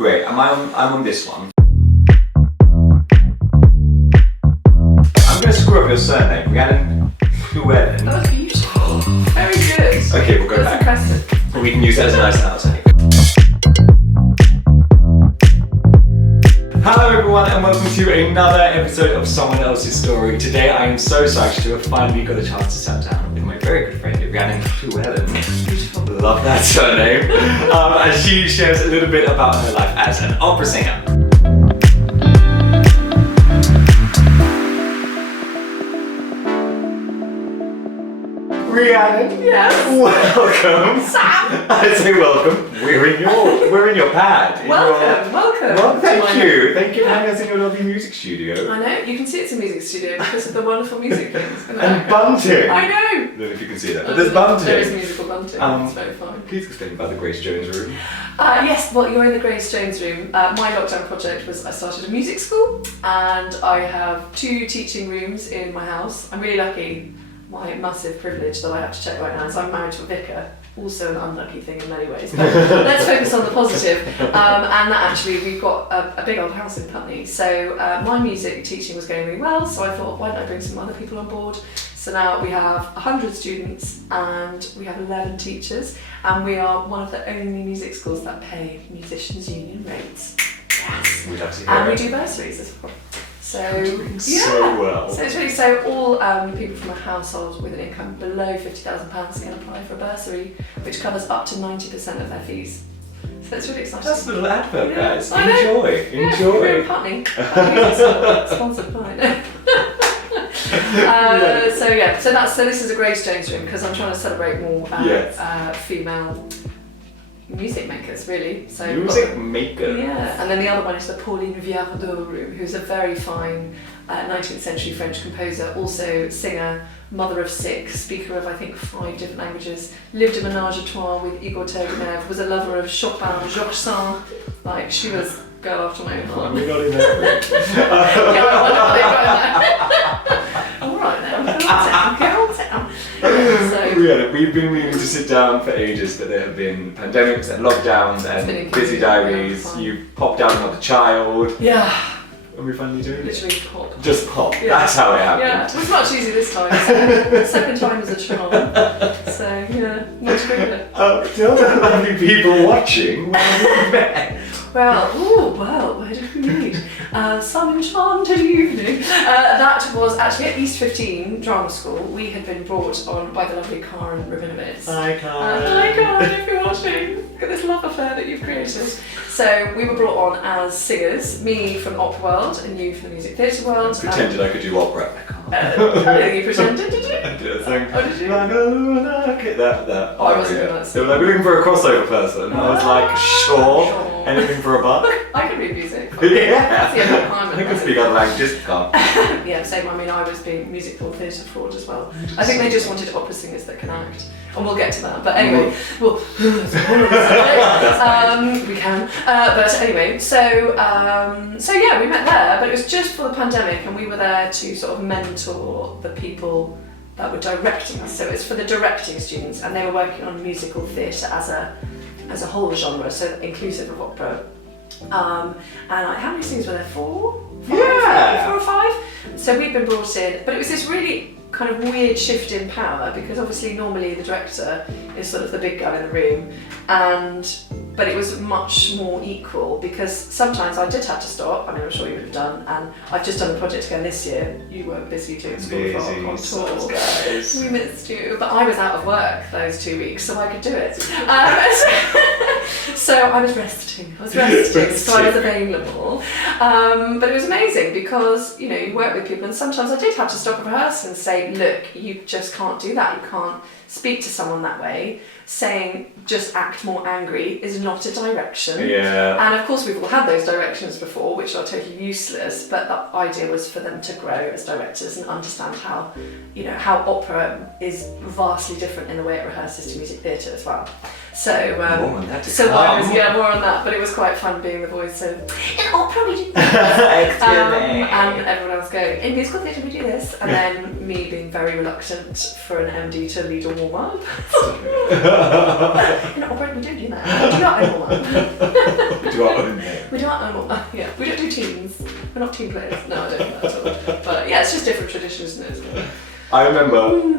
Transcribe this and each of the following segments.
Great. I'm on this one. I'm going to screw up your surname. Rhiannon Llewellyn. That was beautiful. Very good. Okay, we'll go back. That's impressive. We can use it as a nice outtake. Hello everyone and welcome to another episode of Someone Else's Story. Today I am so psyched to have finally got a chance to sit down with my very good friend Rhiannon Llewellyn. Beautiful. Love that surname. As she shares a little bit about her life as an opera singer. Rhiannon, yes. Welcome. Sam. I say welcome. We're in your pad. Welcome. Well, thank you. Thank you for having us in your lovely music studio. I know. You can see it's a music studio because of the wonderful music things. And bunting. I know. I don't know if you can see that, but there's bunting. There is musical bunting. It's very fun. Please explain about the Grace Jones room. Yes, well, you're in the Grace Jones room. My lockdown project was I started a music school and I have 2 teaching rooms in my house. I'm really lucky. My massive privilege that I have to check right now is I'm married to a vicar, also an unlucky thing in many ways, but let's focus on the positive. And that actually, we've got a big old house in Putney, so my music teaching was going really well, so I thought, why don't I bring some other people on board? So now we have 100 students and we have 11 teachers, and we are one of the only music schools that pay musicians' union rates. Yes. We'd have to hear and it. we do bursaries as well. So so well. So it's really all people from a household with an income below £50,000 can apply for a bursary, which covers up to 90% of their fees. So it's really exciting. That's a little advert, guys. I know. Enjoy. We're in Putney. Sponsored by. So this is a Grace Jones room because I'm trying to celebrate more female music makers, really. So music maker. Yeah, and then the other one is the Pauline Viardot room, who's a very fine 19th century French composer, also singer, mother of 6, speaker of I think 5 different languages, lived a menage a trois with Igor Turgenev, was a lover of Chopin, Georges Sand, like she was girl after my own heart. We got in there. Yeah, I wonder what they got in there. Alright now, get on down. We've been meaning to sit down for ages, but there have been pandemics and lockdowns and busy diaries. You popped out another child. Yeah. And we finally doing it. Literally pop. Just pop. Yeah. That's how it happened. Yeah, it was much easier this time. Second time as a charm. So yeah, much quicker. Tell the lovely people watching where we met. Well, where did we meet? Some enchanted evening. That was actually at East 15 Drama School. We had been brought on by the lovely Karen Rabinovitz. Hi Karen. Hi Karen, if you're watching. Look at this love affair that you've created. So we were brought on as singers, me from Opera World and you from the Music Theatre World. I pretended I could do opera. You pretended, did you? I did a thing. Oh, did you? That. Oh, I wasn't doing that. They were like, we're looking for a crossover person. I was like, sure. Anything for a buck? I can read music. Yeah. That's the only requirement. I can speak other languages, can't. Yeah, same. I mean, I was being musical theatre fraud as well. I think they just wanted opera singers that can act. And we'll get to that. But anyway, we can. But anyway, so yeah, we met there, but it was just for the pandemic and we were there to sort of mentor the people that were directing us. So it's for the directing students and they were working on musical theatre as a whole genre, so inclusive of opera. And how many singers were there? 4? 4 or 5? So we'd been brought in, but it was this really kind of weird shift in power because obviously normally the director is sort of the big guy in the room, but it was much more equal because sometimes I did have to stop. I mean, I'm sure you would have done, and I've just done the project again this year. You were busy doing school of rock on tour. Guys. We missed you, but I was out of work those 2 weeks, so I could do it. So I was resting, so I was available. But it was amazing because, you know, you work with people and sometimes I did have to stop a rehearsal and say, look, you just can't do that. You can't speak to someone that way. Saying just act more angry is not a direction. Yeah. And of course we've all had those directions before, which are totally useless, but the idea was for them to grow as directors and understand how, you know, how opera is vastly different in the way it rehearses to music theatre as well. So, more on that to so come. I was, more on that, but it was quite fun being the voice of, in opera we do this, and everyone else going, in musical theatre we do this, and then me being very reluctant for an MD to lead a warm up. In opera, we don't do that. We do our own warm up. We do our own name. We do our own warm up, yeah. We don't do teams. We're not team players. No, I don't do that at all. But yeah, it's just different traditions, isn't it? I remember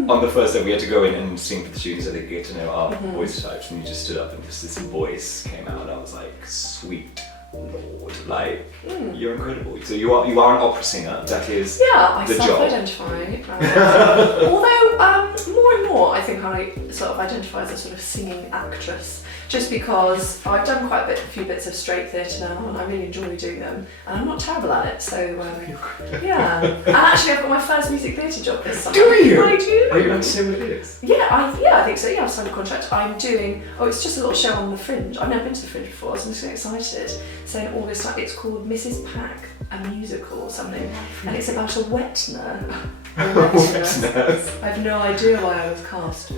on the first day we had to go in and sing for the students so they could get to know our voice types, and you just stood up and just this voice came out, and I was like, sweet Lord, like you're incredible. So you are an opera singer. That is I the job. self-identify. Although more and more, I think I sort of identify as a sort of singing actress, just because I've done quite a few bits of straight theatre now, and I really enjoy doing them, and I'm not terrible at it. So yeah, and actually I've got my first music theatre job this summer. Do you? I do. Are you going to say what it is? Yeah, I think so. Yeah, I've signed a contract. I'm doing. It's just a little show on the Fringe. I've never been to the Fringe before, so I'm just excited. So in August, it's called Mrs. Pack, a musical or something, and it's about a wet nurse. I have no idea why I was cast.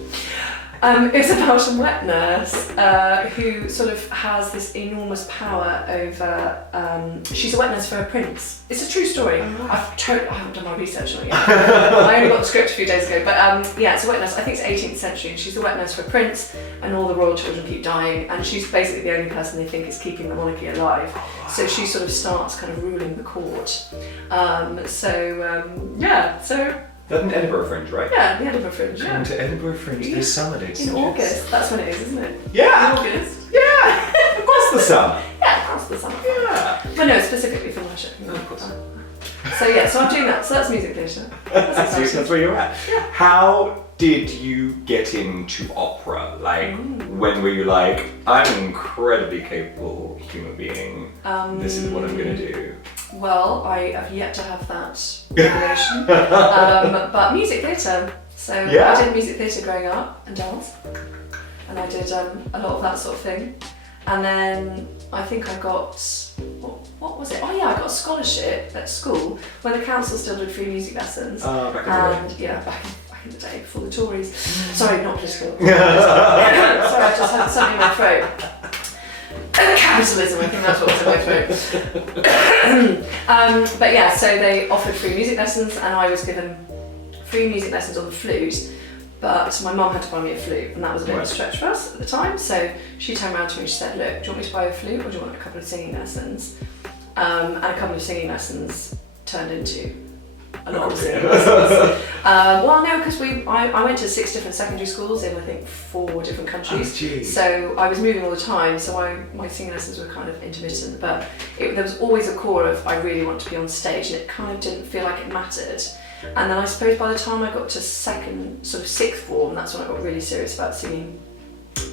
It's about a wet nurse who sort of has this enormous power over. She's a wet nurse for a prince. It's a true story. I haven't done my research on it yet. I only got the script a few days ago. But it's a wet nurse. I think it's 18th century, and she's a wet nurse for a prince, and all the royal children keep dying, and she's basically the only person they think is keeping the monarchy alive. So she sort of starts kind of ruling the court. So. That's an Edinburgh Fringe, right? Yeah, the Edinburgh Fringe. Come to Edinburgh Fringe this summer, ladies and in gents. August. That's when it is, isn't it? Yeah. In August. Yeah. Across the summer. Yeah, across the summer. Yeah. But no, specifically for my show. No, of course. So I'm doing that. So that's music theatre. That's where you're at. Yeah. How did you get into opera? Like, when were you like, I'm an incredibly capable human being. This is what I'm going to do. Well, I have yet to have that revelation. But music theatre. So I did music theatre growing up and dance. And I did a lot of that sort of thing. And then I think I got, what was it? Oh yeah, I got a scholarship at school when the council still did free music lessons. Back in the day. Yeah, back in the day, before the Tories. Sorry, not political. Sorry, I just had something in my throat. Capitalism, I think that's what was in my throat. But yeah, so they offered free music lessons, and I was given free music lessons on the flute, but my mum had to buy me a flute, and that was a bit of a stretch for us at the time. So she turned around to me and she said, look, do you want me to buy you a flute, or do you want a couple of singing lessons? And a couple of singing lessons turned into a lot of singing lessons. Well, no, because I went to 6 different secondary schools in, I think, 4 different countries. So I was moving all the time, so my singing lessons were kind of intermittent, but there was always a core of, I really want to be on stage, and it kind of didn't feel like it mattered. And then I suppose by the time I got to sixth form, that's when I got really serious about singing,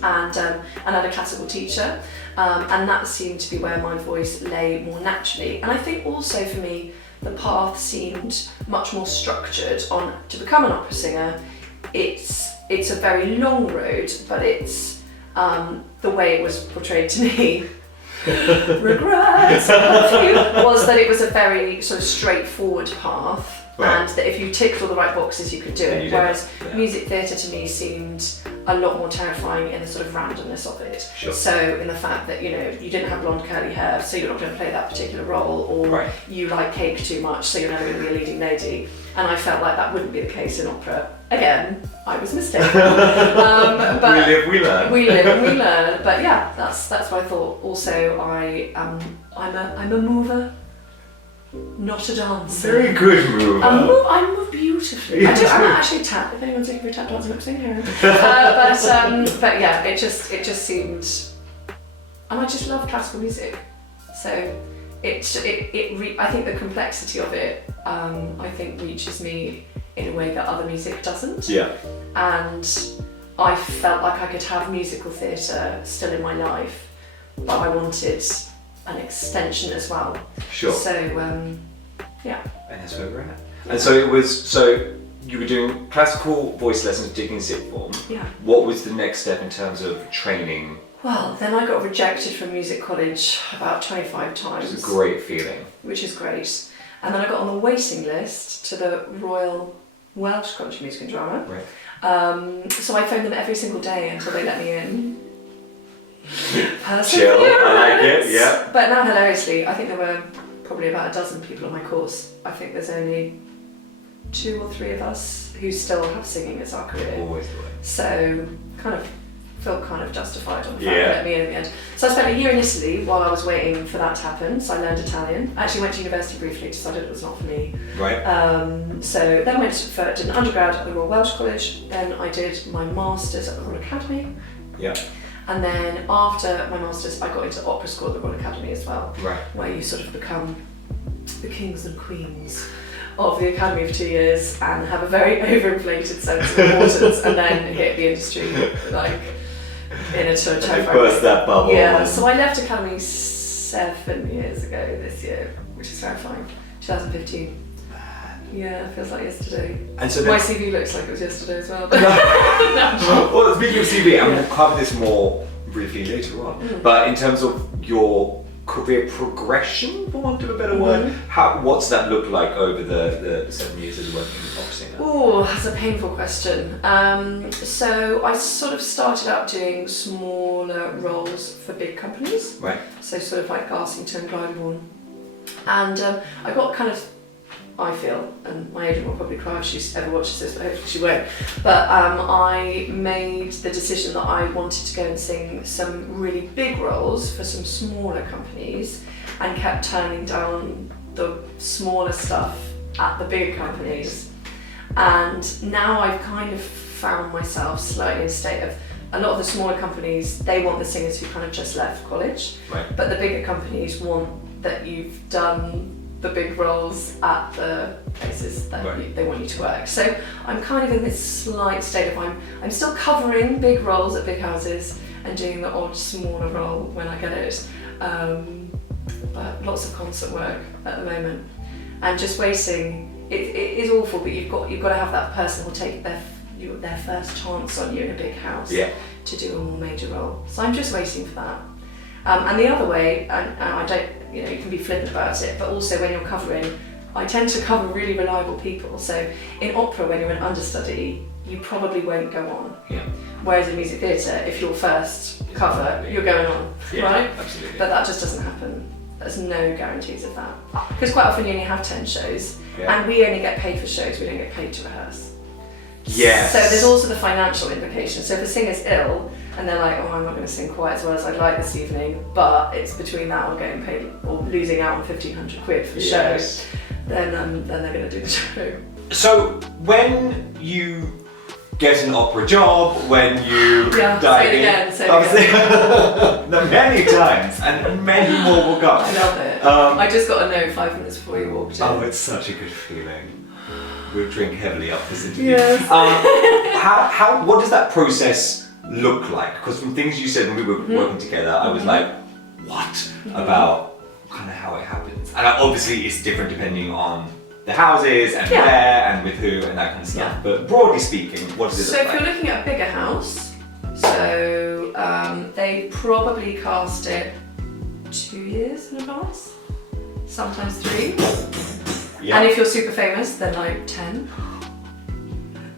and had a classical teacher, and that seemed to be where my voice lay more naturally. And I think also for me, the path seemed much more structured to become an opera singer. It's a very long road, but it's the way it was portrayed to me. Regrets was that it was a very sort of straightforward path. Right. And that if you ticked all the right boxes, you could do it. Whereas music theatre to me seemed a lot more terrifying in the sort of randomness of it. Sure. So in the fact that, you didn't have blonde curly hair, so you're not going to play that particular role, or you like cake too much, so you're never going to be a leading lady. And I felt like that wouldn't be the case in opera. Again, I was mistaken. But we live, we learn. We live and we learn. But yeah, that's what I thought. Also, I'm a mover. Not a dancer. Very good move. I move beautifully. I'm not actually a tap. If anyone's looking for a tap dancing up here. But yeah, it just seemed, and I just love classical music. So I think the complexity of it, I think reaches me in a way that other music doesn't. Yeah. And I felt like I could have musical theatre still in my life, but I wanted an extension as well. Sure. So, yeah. And that's where we're at. And so you were doing classical voice lessons, digging sixth form. Yeah. What was the next step in terms of training? Well, then I got rejected from music college about 25 times. It's a great feeling. Which is great. And then I got on the waiting list to the Royal Welsh College of Music and Drama. Right. So I phoned them every single day until they let me in. Chill, I like it, yeah. But now, hilariously, I think there were probably about a dozen people on my course. I think there's only 2 or 3 of us who still have singing as our career. Always the way. So felt kind of justified on the fact that let me in the end. So I spent a year in Italy while I was waiting for that to happen. So I learned Italian. I actually went to university briefly, decided it was not for me. Right. So then did an undergrad at the Royal Welsh College. Then I did my masters at the Royal Academy. Yeah. And then after my masters, I got into opera school at the Royal Academy as well. Right. Where you sort of become the kings and queens of the academy for 2 years and have a very overinflated sense of importance, and then hit the industry like in a terrifying way. Burst that bubble. Yeah, so I left academy 7 years ago this year, which is terrifying. 2015. Yeah, it feels like yesterday. And so my CV looks like it was yesterday as well. Well, speaking of CV, and we'll cover this more briefly later on, but in terms of your career progression, for want of a better word, what's that look like over the 7 years as a working opera singer? Oh, that's a painful question. So I sort of started out doing smaller roles for big companies. Right. So sort of like Garsington, Glyndebourne. And I got kind of, I feel, and my agent will probably cry if she ever watches this, but hopefully she won't. But I made the decision that I wanted to go and sing some really big roles for some smaller companies, and kept turning down the smaller stuff at the bigger companies. And now I've kind of found myself slightly in a state of, a lot of the smaller companies, they want the singers who kind of just left college, right. But the bigger companies want that you've done the big roles at the places that they want you to work. So I'm kind of in this slight state of I'm still covering big roles at big houses and doing the odd smaller role when I get it. But lots of concert work at the moment. And just waiting, it is awful, but you've got to have that person who'll take their first chance on you in a big house to do a more major role. So I'm just waiting for that. And the other way, and I don't, you can be flippant about it, but also when you're covering, I tend to cover really reliable people. So in opera, when you're an understudy, you probably won't go on. Yeah. Whereas in music theatre, if you're first cover, you're going on, right? Absolutely. But that just doesn't happen. There's no guarantees of that. Because quite often you only have 10 shows, and we only get paid for shows, we don't get paid to rehearse. Yes. So there's also the financial implication. So if a singer's ill and they're like, I'm not going to sing quite as well as I'd like this evening, but it's between that or getting paid or losing out on 1,500 quid for the show, then they're going to do the show. So when you get an opera job, when you dive in, say it again. No, many times, and many more will come. I love it. I just got a note 5 minutes before you walked in. Oh, it's such a good feeling. We'll drink heavily up this interview. Yes. What does that process look like? Because from things you said when we were working together, I was like, what about kind of how it happens? And obviously it's different depending on the houses and where and with who and that kind of stuff. Yeah. But broadly speaking, what does it look like? So if you're looking at a bigger house, so they probably cast it 2 years in advance, sometimes 3. Yeah. And if you're super famous, then like 10.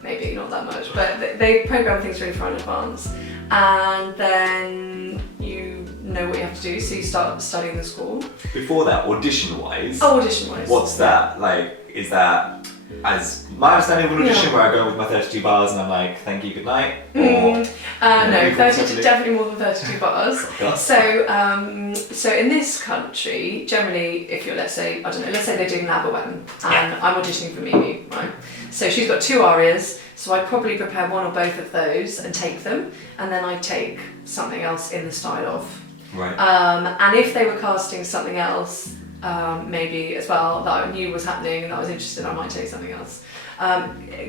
Maybe not that much, but they program things really far in advance. And then you know what you have to do, so you start studying the score. Before that, audition-wise. Oh, audition-wise. What's that? Like, is that, as my understanding of an audition, where I go with my 32 bars and I'm like, thank you, good night? Or, no, 32, definitely more than 32 bars. So in this country, generally, if you're, let's say they're doing Owen and I'm auditioning for Mimi, right? So she's got 2 arias, so I'd probably prepare one or both of those and take them, and then I'd take something else in the style of. Right. And if they were casting something else, maybe as well, that I knew was happening and that I was interested in, I might take something else.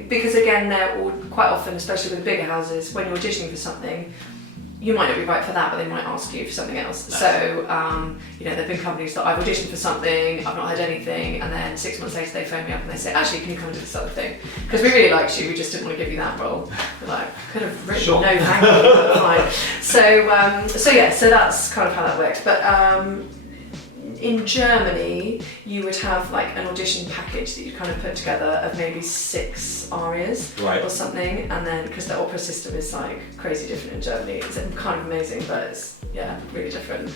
Because again, they're all, quite often, especially with the bigger houses, when you're auditioning for something, you might not be right for that, but they might ask you for something else. Nice. So, there've been companies that I've auditioned for something, I've not heard anything, and then 6 months later they phone me up and they say, actually, can you come and do this other thing? Because we really liked you, we just didn't want to give you that role. We're like, could have written no thank you, fine. So that's kind of how that works. But in Germany, you would have like an audition package that you kind of put together of maybe 6 arias or something, and then because the opera system is like crazy different in Germany, it's kind of amazing, but it's really different.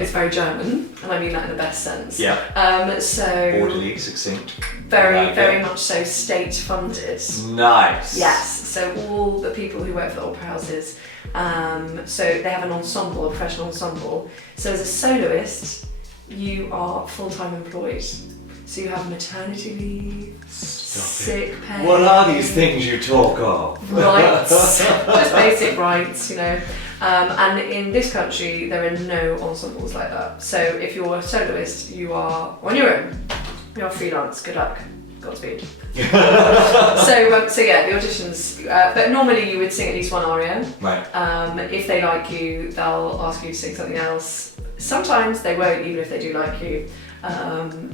It's very German, and I mean that in the best sense. So orderly, succinct. Very much so state funded. Nice. Yes. So all the people who work for the opera houses, so they have an ensemble, a professional ensemble. So as a soloist, you are full-time employed. So you have maternity leave, sick pay. What are these things you talk of? Rights, just basic rights, you know. And in this country, there are no ensembles like that. So if you're a soloist, you are on your own. You're freelance. Good luck. Godspeed. So yeah, the auditions. But normally you would sing at least one aria. Right. If they like you, they'll ask you to sing something else. Sometimes they won't, even if they do like you.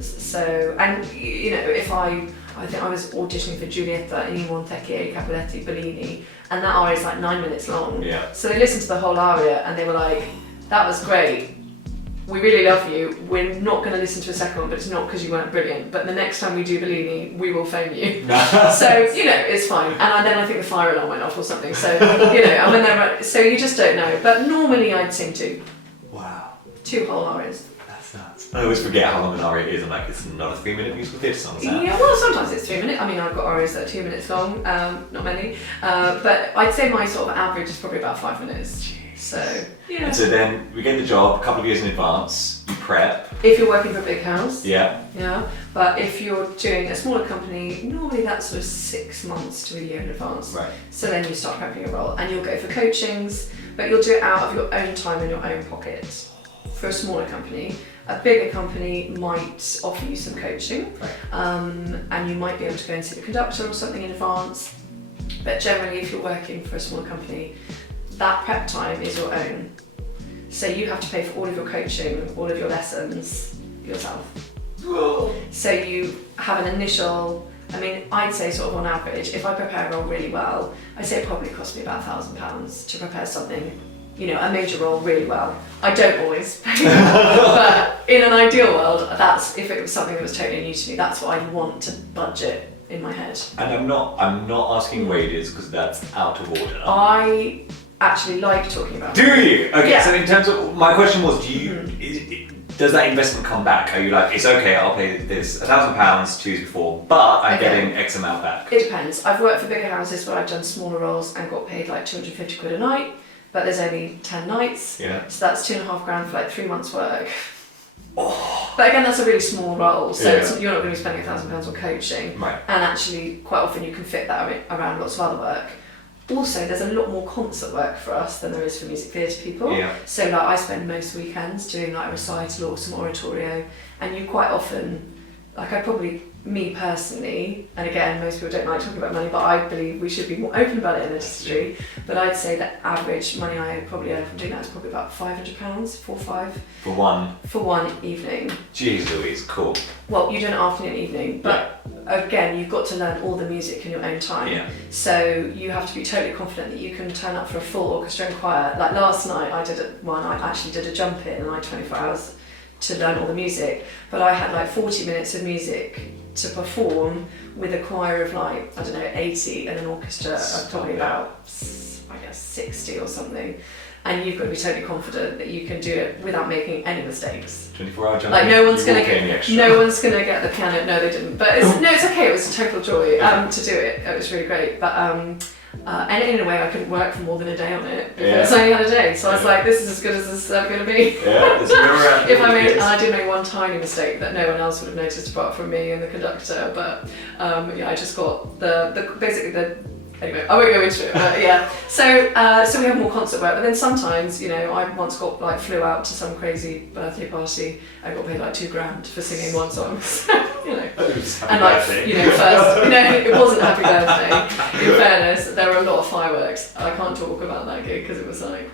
So, and you know, if I think I was auditioning for Giulietta in One Tecchie Capuletti Bellini, and that aria is like 9 minutes long. Yeah. So they listened to the whole aria and they were like, "That was great. We really love you. We're not going to listen to a second one, but it's not because you weren't brilliant. But the next time we do Bellini, we will phone you." So, you know, it's fine. And then I think the fire alarm went off or something. So, you know, and when they're so you just don't know. But normally I'd sing 2. Wow. 2 whole arias. That's nuts. I always forget how long an aria is. I'm like, it's not a 3-minute musical theatre song, is that? Yeah, well, sometimes it's 3 minutes. I mean, I've got arias that are 2 minutes long, not many. But I'd say my sort of average is probably about 5 minutes. So, yeah. And so then we get the job a couple of years in advance, you prep. If you're working for a big house. Yeah. Yeah. But if you're doing a smaller company, normally that's sort of 6 months to a year in advance. Right. So then you start prepping your role and you'll go for coachings, but you'll do it out of your own time and your own pocket. For a smaller company. A bigger company might offer you some coaching, right. And you might be able to go and see the conductor or something in advance. But generally, if you're working for a small company, that prep time is your own. So you have to pay for all of your coaching, all of your lessons yourself. Whoa. So you have an initial, I mean, I'd say sort of on average, if I prepare a role really well, I'd say it probably costs me about £1,000 to prepare something, you know, a major role really well. I don't always, but in an ideal world, that's, if it was something that was totally new to me, that's what I'd want to budget in my head. And I'm not asking wages because that's out of order. I actually like talking about it. Do you? Okay, yeah. So in terms of, my question was, do you, does that investment come back? Are you like, it's okay, I'll pay this £1,000 2 years before, but I'm getting X amount back? It depends. I've worked for bigger houses where I've done smaller roles and got paid like 250 quid a night, but there's only 10 nights. Yeah. So that's £2.5 grand for like 3 months work. Oh. But again, that's a really small role, so you're not going to be spending £1,000 on coaching. Right. And actually, quite often you can fit that around lots of other work. Also, there's a lot more concert work for us than there is for music theatre people. Yeah. So like I spend most weekends doing like a recital or some oratorio, and you quite often, like I probably, me personally, and again most people don't like talking about money, but I believe we should be more open about it in the industry, but I'd say that average money I probably earn from doing that is probably about £500, 4 or 5. For one? For one evening. Jeez Louise, cool. Well, you do an afternoon evening, but again, you've got to learn all the music in your own time. Yeah. So you have to be totally confident that you can turn up for a full orchestra and choir. Like last night, I actually did a jump in and I had 24 hours to learn all the music, but I had like 40 minutes of music to perform with a choir of like, I don't know, 80 and an orchestra of probably about, I guess, 60 or something. And you've got to be totally confident that you can do it without making any mistakes. 24-hour jump. Like no one's gonna get the piano. No, they didn't. But it's okay. It was a total joy to do it. It was really great. But and in a way, I couldn't work for more than a day on it because I only had a day. So I was like, this is as good as this is ever going to be. Yeah, if I did make one tiny mistake that no one else would have noticed apart from me and the conductor. But I just got anyway, I won't go into it, but yeah. So we have more concert work, but then sometimes, I once flew out to some crazy birthday party. I got paid like £2,000 for singing one song. First, it wasn't Happy Birthday. In fairness, there were a lot of fireworks. I can't talk about that gig because it was like,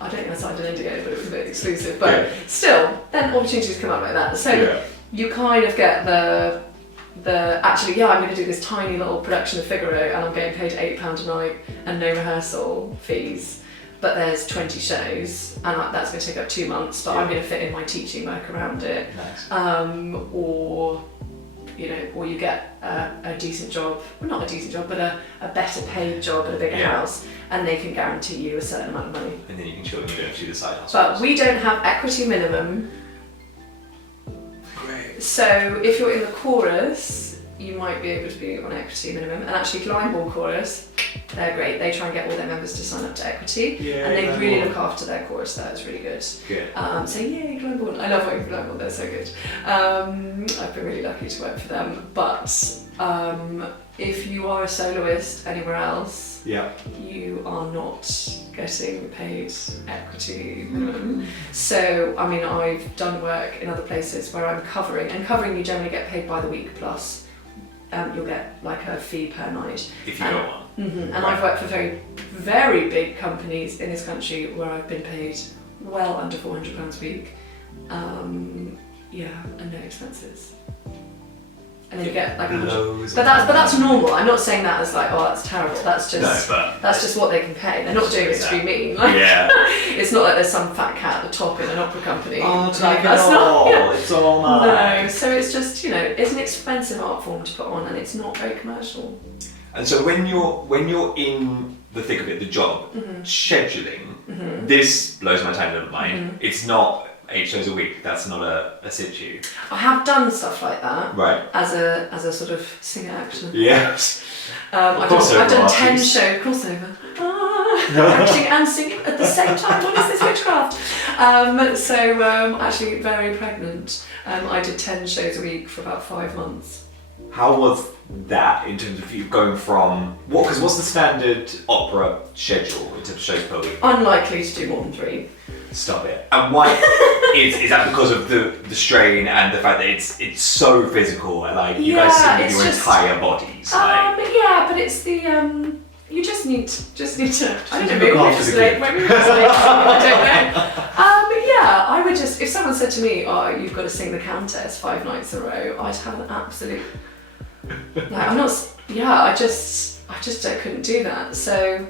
I don't think I signed an NDA, but it was a bit exclusive. But still, then opportunities come up like that. So you kind of get I'm going to do this tiny little production of Figaro and I'm getting paid £8 a night and no rehearsal fees. but there's 20 shows, and that's going to take up 2 months, but I'm going to fit in my teaching work around it. Nice. Or you get a decent job, well, not a decent job, but a better paid job at a bigger house, and they can guarantee you a certain amount of money. And then you can chill and you don't have to do the side hustle. But we don't have equity minimum. Great. So if you're in the chorus, you might be able to be on equity minimum. And actually, Glyndebourne Chorus, they're great. They try and get all their members to sign up to equity, and they really look after their chorus. That is really good. Good. So yay, Glyndebourne. I love working for Glyndebourne. They're so good. I've been really lucky to work for them. But if you are a soloist anywhere else, you are not getting paid equity minimum. So I mean, I've done work in other places where I'm covering, and covering you generally get paid by the week plus. You'll get like a fee per night. If you got one. And I've worked for very, very big companies in this country where I've been paid well under £400 a week. And no expenses. And then you get like but that's normal. I'm not saying that as like, oh, that's terrible. That's just that's just what they can pay. They're not doing it to be mean. Like, it's not like there's some fat cat at the top in an opera company. Oh, like, that's not. It's all mine. No, so it's just it's an expensive art form to put on, and it's not very commercial. And so when you're in the thick of it, the job, scheduling, this blows my time mind. It's not 8 shows a week. That's not a situ. I have done stuff like that. Right. As a sort of singer actor. Yes. I've done 10 shows crossover. Acting and singing at the same time. What is this witchcraft? Actually very pregnant. I did 10 shows a week for about 5 months. How was that in terms of you going from because what's the standard opera schedule in terms of shows per week? Unlikely to do more than 3. Stop it. And why is that because of the strain and the fact that it's so physical and like you guys sing with your entire bodies? But it's the you just need to I don't know, maybe look after the kid. I don't know. I would just, if someone said to me, oh, you've got to sing the Countess 5 nights in a row, I'd have an absolute I just couldn't do that. So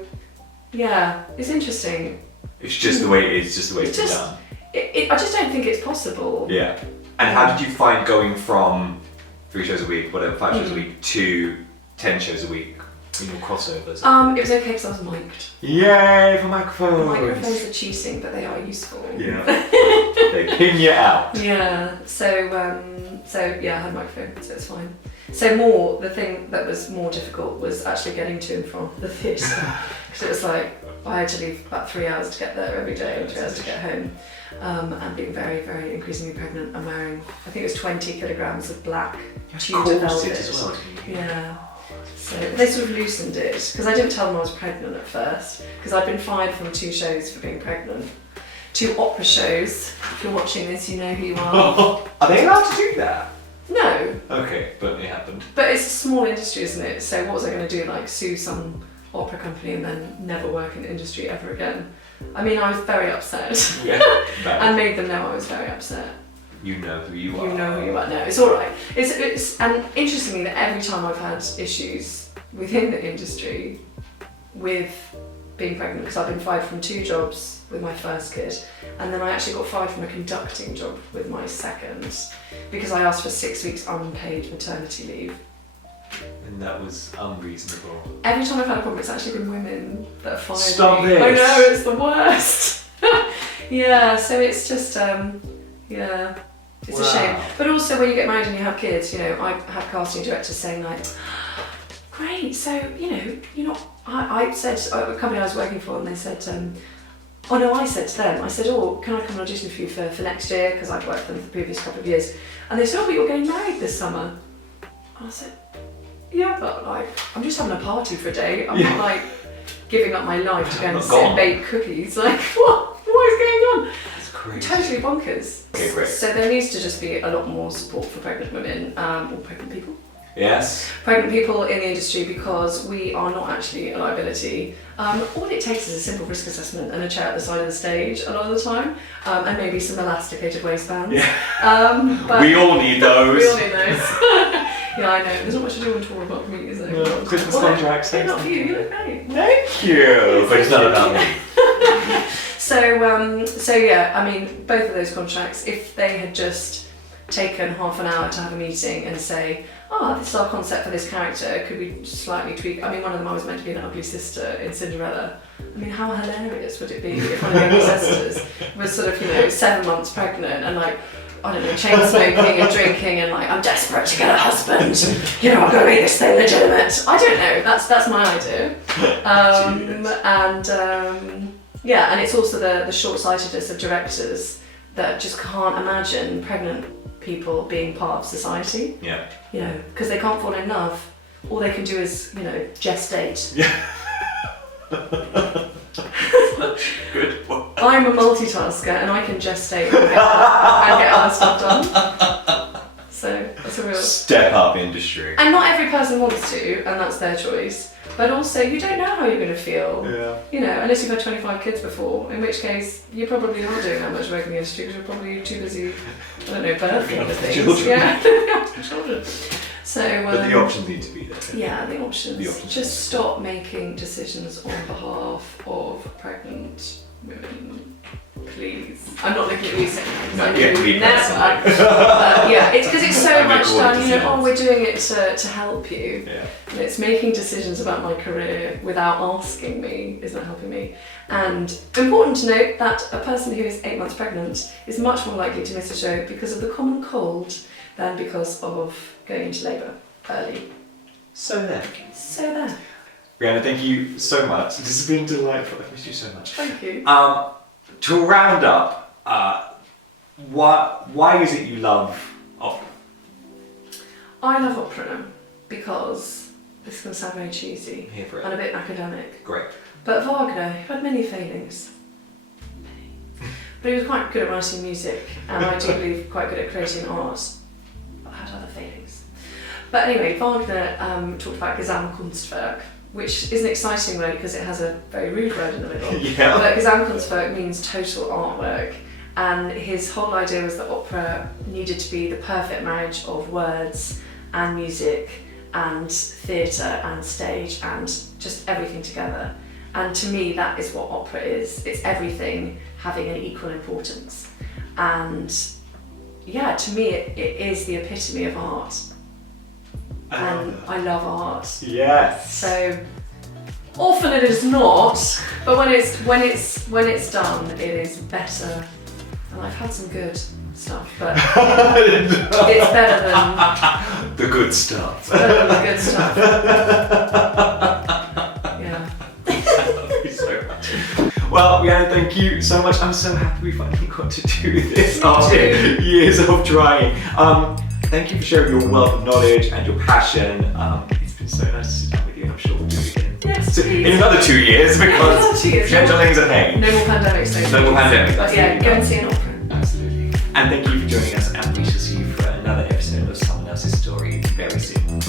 it's interesting. It's just the way it is, just the way it's done. I just don't think it's possible. Yeah. And how did you find going from 3 shows a week, 5 shows a week, to 10 shows a week in your crossovers? It was okay because I was mic'd. Yay for microphones! Microphones are cheating, but they are useful. Yeah. They ping you out. Yeah. So I had a microphone, so it's fine. So the thing that was more difficult was actually getting to and from the theatre, because it was like I had to leave about 3 hours to get there every day and 3 hours to get home, and being very, very increasingly pregnant and wearing, I think it was 20 kilograms of black Tudor velvet. As well, yeah. So they sort of loosened it, because I didn't tell them I was pregnant at first, because I'd been fired from 2 shows for being pregnant. 2 opera shows. If you're watching this, you know who you are. Are they allowed to do that? No. Okay, but it happened. But it's a small industry, isn't it? So what was I going to do? Like sue some opera company and then never work in the industry ever again? I mean, I was very upset. Yeah. And made them know I was very upset. You know who you are. You know who you are. No, it's all right. It's and interestingly that every time I've had issues within the industry with being pregnant, because I've been fired from 2 jobs with my first kid, and then I actually got fired from a conducting job with my second, because I asked for 6 weeks unpaid maternity leave. And that was unreasonable. Every time I've had a problem, it's actually been women that have fired Stop me. this. I know, it's the worst. So it's just, it's a shame. But also when you get married and you have kids, I had casting directors saying like, great, so, you're not, I said, a company I was working for, and they said, I said to them, can I come and audition for you for next year, because I'd worked for them for the previous couple of years. And they said, but you're getting married this summer. And I said, yeah, but like, I'm just having a party for a day. I'm not like giving up my life to go and sit and bake cookies. Like, what is going on? That's crazy. Totally bonkers. Okay, great. So there needs to just be a lot more support for pregnant women, or pregnant people. Yes. Pregnant people in the industry, because we are not actually a liability. All it takes is a simple risk assessment and a chair at the side of the stage a lot of the time, and maybe some elasticated waistbands. Yeah. But we all need those. We all need those. Yeah, I know. There's not much to do on tour about me, is there? No, Christmas contracts. Not for you. You look great. Thank you. But it's not about me. So yeah, I mean, both of those contracts, if they had just taken half an hour to have a meeting and say, this is our concept for this character, could we slightly tweak? I mean, one of them I was meant to be an ugly sister in Cinderella. I mean, how hilarious would it be if one of the younger sisters was sort of, 7 months pregnant and like, I don't know, chain smoking and drinking and like, I'm desperate to get a husband, I've got to make this thing legitimate. I don't know, that's my idea. And it's also the short-sightedness of directors that just can't imagine pregnant people being part of society. Yeah. Because they can't fall in love. All they can do is, gestate. Yeah. Good one. I'm a multitasker and I can gestate and get other stuff done. So that's a real step up industry. And not every person wants to, and that's their choice. But also, you don't know how you're going to feel. Yeah. Unless you've had 25 kids before, in which case you probably not doing that much work in the industry because you're probably too busy, birthing the things. Children. Yeah, children. So, but the options need to be there. Yeah, the options. Just stop making decisions on behalf of pregnant women, please. I'm not looking at you saying that. Never. But it's because it's so much done. We're doing it to help you. Yeah. And it's making decisions about my career without asking me is not helping me. And important to note that a person who is 8 months pregnant is much more likely to miss a show because of the common cold than because of going into labour early. So there. Rhiannon, thank you so much. This has been delightful. I've missed you so much. Thank you. To round up, why is it you love opera? I love opera because this is going to sound very cheesy Here for it. and a bit academic. Great. But Wagner, he had many failings. But he was quite good at writing music, and I do believe quite good at creating art. But I had other failings. But anyway, Wagner talked about Gesamtkunstwerk, which is an exciting word because it has a very rude word in the middle. Yeah. But Gesamtkunstwerk means total artwork, and his whole idea was that opera needed to be the perfect marriage of words and music and theatre and stage and just everything together. And to me, that is what opera is. It's everything having an equal importance. And yeah, to me, it is the epitome of art. I love art. Yes. So often it is not, but when it's done, it is better. And I've had some good stuff, but it's better than the good stuff. Better than the good stuff. Yeah. I love you so much. Well, Rhiannon, thank you so much. I'm so happy we finally got to do this after years of trying. Thank you for sharing your wealth of knowledge and your passion. It's been so nice to sit down with you, and I'm sure we'll do it again. Yes, so, in another 2 years, because scheduling's a pain. No more pandemics, though. No more pandemics. But yeah, go and see an opera. Absolutely. And thank you for joining us, and we shall see you for another episode of Someone Else's Story very soon.